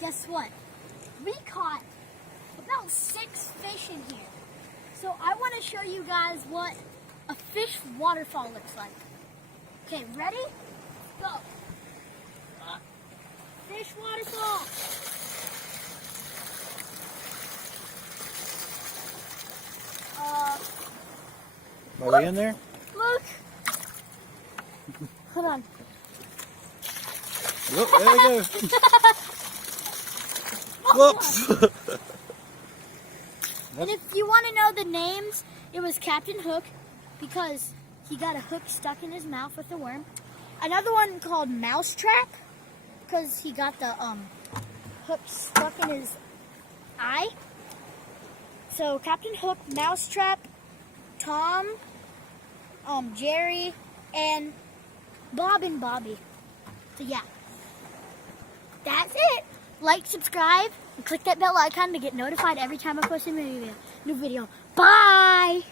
guess what? We caught about 6 fish in here. So I want to show you guys what a fish waterfall looks like. Okay, ready? Go. Fish waterfall. Are they in there? Look. Hold on. Look, there they go. Whoops. And if you want to know the names, it was Captain Hook because he got a hook stuck in his mouth with a worm. Another one called Mousetrap because he got the hook stuck in his eye. So Captain Hook, Mousetrap, Tom, Jerry, and Bob and Bobby. So yeah, that's it. Like, subscribe, and click that bell icon to get notified every time I post a new video. Bye!